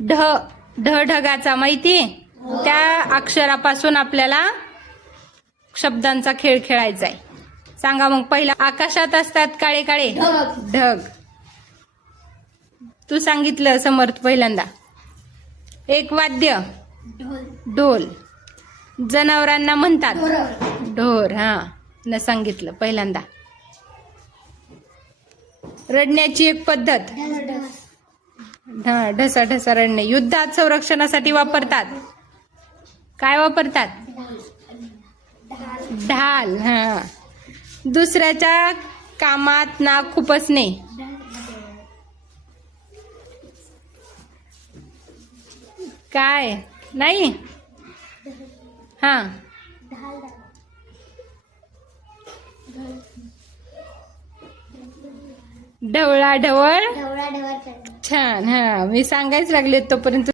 ढ ढ ढगाचा माहिती? त्या अक्षरापासून आपल्याला शब्दांचा खेळ खेळायचा आहे. सांगा मग. पहिला आकाशात असतात काळे काळे ढग. तू सांगितलं समर्थ पहिल्यांदा. एक वाद्य ढोल. जनावरांना म्हणतात ढोर. हा न सांगितलं पहिल्यांदा. रडण्याची एक पद्धत ढसा ढसा रडणे. युद्धात संरक्षणासाठी वापरतात. काय वापरतात? ढाल. हा. दुसऱ्याच्या कामात नाक खुपसणे. काय? नाही. हा. ढवळा ढवळ. छान. हा मी सांगायच लागले तोपर्यंत